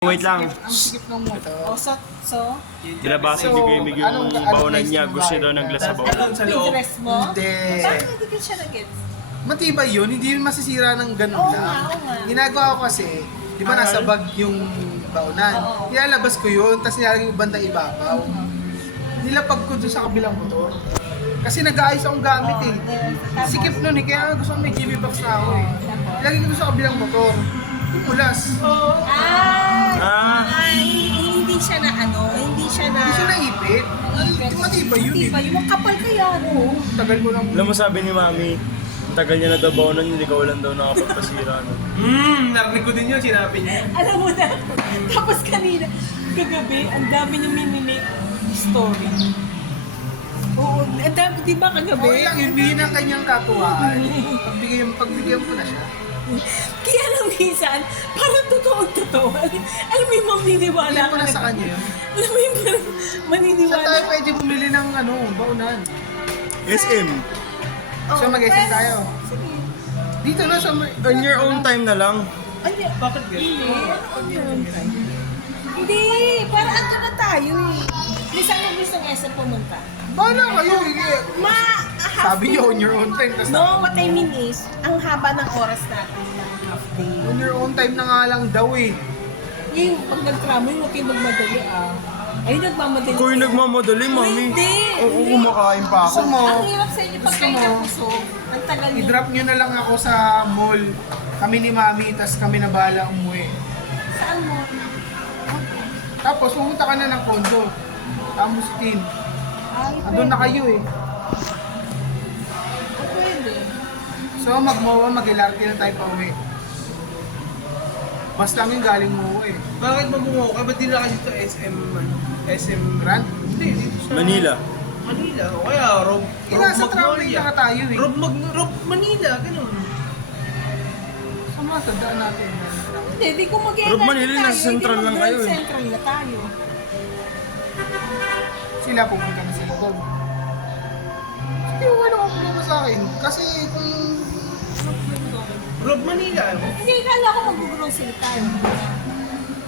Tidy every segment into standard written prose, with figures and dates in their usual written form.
Wait lang. Ang sikip ng motor. Oh, so? Binabasa ni Kuya Mig yung baonan niya. Gusto niya daw ng glass sa baonan. Sa loob. Dress mo? Hindi. Bakit nagigil siya ng gets? Matibay yun, hindi yun masisira ng ganun Oo lang. nga, oo nga. Ginagawa ko kasi, di ba nasa bag yung baonan? Oo. Ilalabas ko yun, tapos nilalagay ko bandang ibabaw. Nilapag ko doon sa kabilang motor. Kasi nag-aayos akong gamit eh. Sikip nun eh, kaya gusto ko may GB box na ako eh. Ilagay ko doon sa kabilang motor. Tumulas. Hindi siya na hindi siya na... Hindi siya naipit. Matibay yun eh. Matibay yun. Ang kapal kaya, no? Tagal ko lang. Alam mo sabi ni Mami, ang tagal niya na daw baonan yun, ikaw lang daw nakapagpasira. Narinig ko din yun, sinabi niya. Alam mo na, tapos kanina, kagabi, ang dami niya minimake story. Oo, ang dami, di ba kagabi? Okay lang, hindi ng kanyang katuwaan. Pagbigyan ko na siya. Kaya lang minsan, parang totoo. Alam mo yung maniniwala Hindi ko na sa kanya yun. Alam mo yung parang Saan maniniwala. tayo pwede bumili ng baonan? SM, So mag-SM tayo. Sige. Dito na sa on your own time na lang. Ay, Bakit ganun? Hindi, para ando na tayo eh. Minsan mo gusto ng SM pumunta. Bala kayo, sabi niyo on your own time. Tas No, what I mean is, ang haba ng oras natin ng half day. on your own time na nga lang daw eh. Yung pag nag-travel, huwag kayong magmadali ah. Ay, nagmamadali. Ikaw yung nagmamadali, Mami. Hindi. Oo, kumakain pa ako. Gusto mo, Ang hirap sa inyo pag Gusto kayo mo? nabusog. Ang tagal niyo. i-drop nyo na lang ako sa mall. Kami ni Mami, tas kami na bahala umuwi. Saan mo? Tapos pumunta ka na ng condo. Tapos team. Ay, Andun na kayo eh. Pwede. So mag-MOA, mag-LRT na tayo pa uwi. Bas lang yung galing mo eh. Bakit mabungo ka? Ba't di na kasi dito SM, SM Grant? Hindi, dito sa Manila. Manila. O kaya Rob Nasa traffic na ka tayo eh. Rob Manila, ganun. Sa mga tandaan natin. Hindi, di ko mag-LRT Pero Manila, tayo. nasa central Hindi, lang mag-Grand kayo eh. Central na tayo. Sila pupunta na sila doon. Sige, wala akong problema sa akin. Kasi kung... Rob Manila. Hindi, kala ko mag-grocery tayo.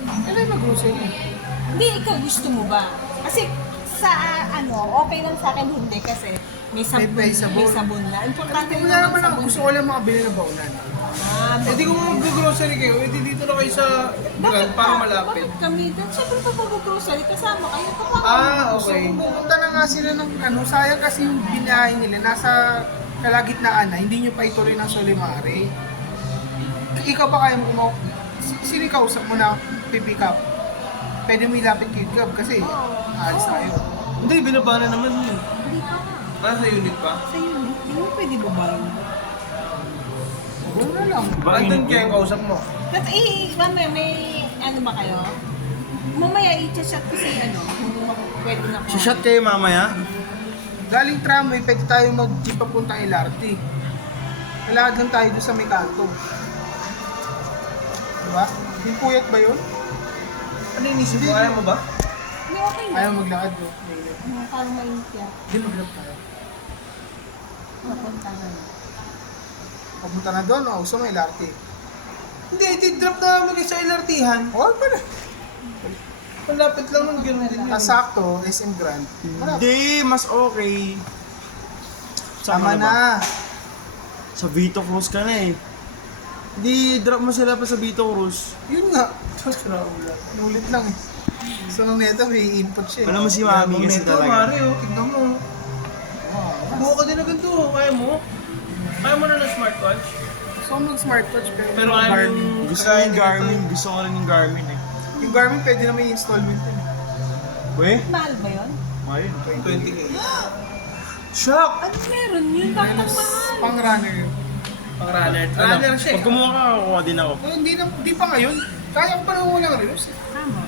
Ano yung mag-grocery? Hindi, ikaw gusto mo ba? Kasi sa okay lang sa akin hindi kasi may sabon, May sabon. may sabon na. Importante Wala naman ako. Gusto ko lang makabili ng baonan. Eh di kung mag-grocery kayo, eh di dito na kayo sa Grand para malapit. Bakit kami? Then syempre pag mag-grocery, kasama kayo. Okay. So, pumunta na nga sila ng sayang kasi yung binahay nila nasa kalagitnaan na, hindi nyo pa ituloy ng Solimare. Ikaw ba kaya mo sino ikaw usap mo na pipick up? Pwede mo ilapit kay Gab kasi aalis tayo. Hindi, binaba na naman yun. Hindi pa nga. Nasa unit pa. Sa unit, hindi mo pwede babayin. Huwag na lang. Andun kaya yung kausap mo. But mamaya may ba kayo? Mamaya i-chat ko si kung pwede na ko. Shot kayo mamaya? Galing tramway, pwede tayo mag-jeep papuntang LRT. Lalakad lang tayo doon sa may kanto. Diba? Yung puyat ba yun? Ano yung isip mo? Ayaw mo ba? Hindi, okay na. Ayaw maglakad doon. Parang mainit yan. Hindi maglakad tayo. Mapunta na. Papunta na doon, gusto mo LRT. Hindi, i-drop na namin kayo sa LRT-han. Huwag pa na. Malapit lang nun, gano'n din yun. Sakto, SM Grand. Hindi, mas okay. Sama ba? na. Sa Vito Cruz ka na eh. Hindi, drop mo sila pa sa Vito Cruz. Yun nga. Nulit lang eh. So nung neto may input siya. Alam mo si Mami kasi Ito, talaga. Mario, tignan mo. Buo ka din na ganito, kaya mo. Kaya mo na ng smartwatch. So mag smartwatch Pero kaya mo Garmin. yung... Gusto ko yung Garmin. Gusto ko rin yung Garmin eh. Yung Garmin pwede na may installment yun. Weh? Mahal ba yun? Ayun. 20K. Shock! Ano meron yun? Bakit ang mahal? Pang runner yun. Pang runner. Runner siya. Pag kumuha ka, kukuha din ako. So, hindi pa ngayon. Kaya ko pa nang walang reviews eh. Tama.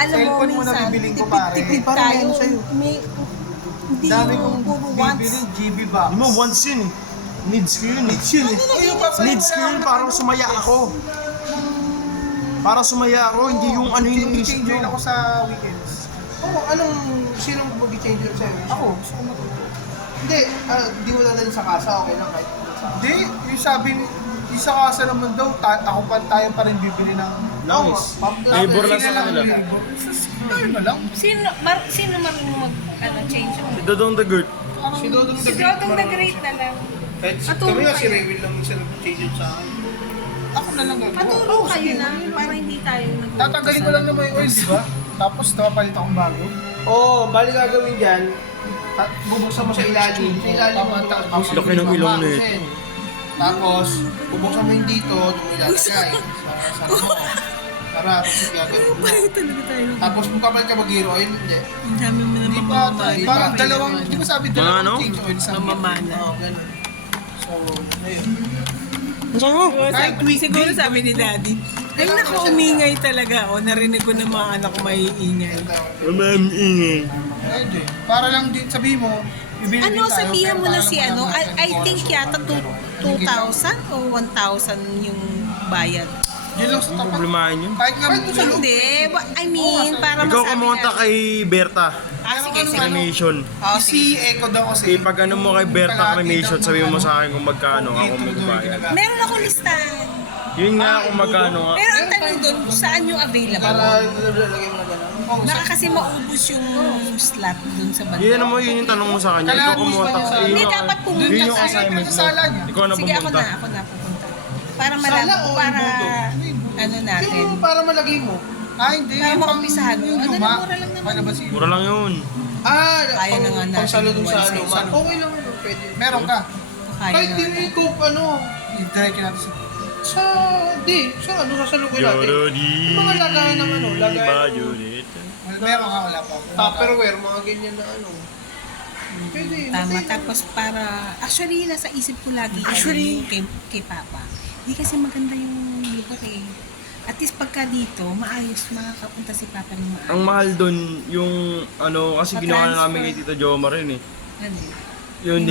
Alam mo, Cellphone mo na minsan, bibiling ko, pare. tipid Parang tayo. meron sa'yo. Hindi Dami yung kong puro once. bibili GB box. Hindi mo, once yun eh. Needs ko yun eh. Needs ko yun, parang sumaya ako. Para sumaya ako, hindi yung ano yung isip Change nyo. ako sa weekends. Oh, sinong mag-change sa'yo? Ako, gusto ko matuto. Hindi, di mo dadalhin sa kasa, okay lang kahit sa Hindi, yung sabi, isa kasa naman daw, tayo pa rin bibili ng Langis. Labor lang sa kanila. Tayo na lang. Sino marunong mag-change? Si Dodong the Gert. Si Dodong Si Dodong the Great na lang. Kahit Paturo kami nga si kayo. Raywin lang siya nag-change sa akin. Ako na lang gagawin. Paturo kayo na para hindi tayo Tatanggalin ko lang naman yung oil, di ba? Tapos napapalit akong bago. Oo, bali gagawin dyan. Bubuksan mo sa ilalim. Sa ilalim mo. Tapos Laki ng ilong na ito. Tapos, bubuksan mo yung dito, dumilalagay sa ano mo. Para, gagawin mo. Pareho talaga tayo. Tapos kung kapal ka mag-hero oil, hindi. Ang dami mo Di naman ba, mamamana. parang dalawang, di ba sabi Mga ano? dalawang change oil sa Mamamana. Oo, ganun. So, ayun. Kahit siguro sabi ni Daddy, ay naku, umingay talaga. O, narinig ko na mga anak ko maiingay. Mamingay. Ayun din. Para lang din, sabihin mo, bibili din Ano, tayo, sabihan pero mo na para si lang ano, malaman I natin think kung yata ano siya. 2,000 o 1,000 yung bayad. Yun lang sa tapat. Problemahin yun. Kahit nga dito sa loob. Hindi, I mean, para Ikaw masabi kumonta na. kay Berta. Sige, sige. Cremation. Oh, Si Echo daw kasi. Kaya pag ano mo kay Berta Cremation, sabihin mo sa akin kung magkano ako magbabayad. Meron ako listahan. Yun nga kung magkano nga. Pero ang tanong doon, saan yung Para available? lalagay mo na gano'n. Baka kasi maubos yung slot doon sa banda. Yun mo, yun yung tanong mo sa kanya. Ikaw kumonta ka. Hindi, dapat pumunta Yun yung tayo. assignment mo. Sala niya. Ikaw na Sige, ako pumunta. na pupunta. Para malaman, Sala o para ibuto? ano natin. Yung para malagay mo. Ah, hindi. Para Yung makumpisahan mo. yung Ano luma. na, mura lang naman. Ano ba si- Mura lang yun. Kaya na nga natin Pang salo dun sa buwan sa ano. isa. Okay lang yun, pwede. Meron ka. Kaya Kahit na di natin. ko ano, I-direct natin sa... sa ano, sasalukin natin. Yorodi. Mga lagayan ng ano, lagayan ng Bayonit. Meron ka, wala pa. Tupperware, mga ganyan na ano. Pwede. Tama, tapos para, actually, nasa isip ko lagi Actually. kay Papa. Hindi kasi maganda yung lugar eh. At least pagka dito, maayos, makakapunta si Papa ng maayos. Ang mahal dun, yung ano, kasi ginawa na namin kay Tito Joma rin eh. Ano? Yung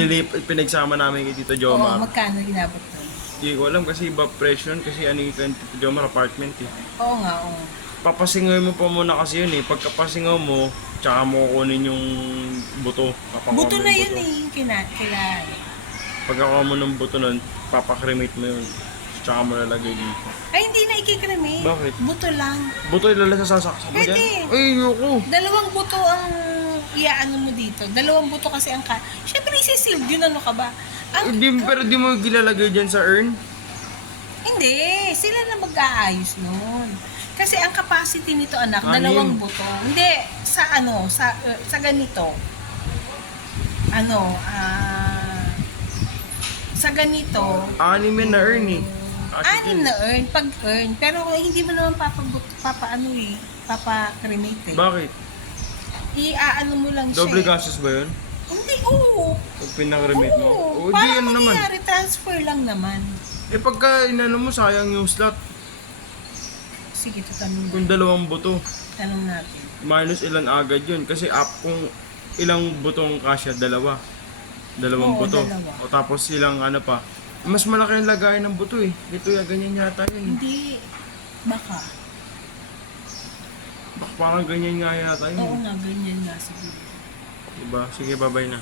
pinagsama namin kay Tito Oo, Joma. magkano ginabot doon? Hindi ko alam kasi iba presyo yun kasi ano yung kay Tito Joma apartment eh. Oo nga, oo. Papasingaw mo pa muna kasi yun eh. Pagkapasingaw mo, tsaka mo kunin yung buto. Papakuha Buto mo na yung yun buto. eh, kila. Pagkakuha mo ng buto nun, papakremate mo yun. Tsaka mo lalagay dito. Ay, hindi na ikikremate. Bakit? Buto lang. Buto ilala sa sasaksak mo Pwede. dyan? Ay, yoko. Dalawang buto ang iaano mo dito. Dalawang buto kasi ang Siyempre, isisealed yun, ano ka ba? Pero di mo gilalagay dyan sa urn? Hindi, sila na mag-aayos nun. Kasi ang capacity nito, anak, Anim. dalawang buto. Hindi, sa ganito. Sa ganito, Anim yan na urn eh. anim na earn, pag-earn. Pero hindi mo naman papa-cremate eh. Bakit? I-aano mo lang siya. Doble eh. gastos ba yun? Hindi, oo. Pag pinakremate mo? Oo. O di Para ano naman. mangyari, transfer lang naman. Eh pagka inano mo, sayang yung slot. Sige, tatanong, Kung dalawang buto. tanong natin. Minus ilan agad yun. Kasi kung ilang butong kasya, dalawang Oo, buto. dalawa. O tapos ilang ano pa. Mas malaki ang lagayan ng buto eh. Dito ya, ganyan yata yun. Hindi, baka. Parang ganyan nga yata yun. Oo nga, ganyan nga siguro. Diba? Sige, babay na.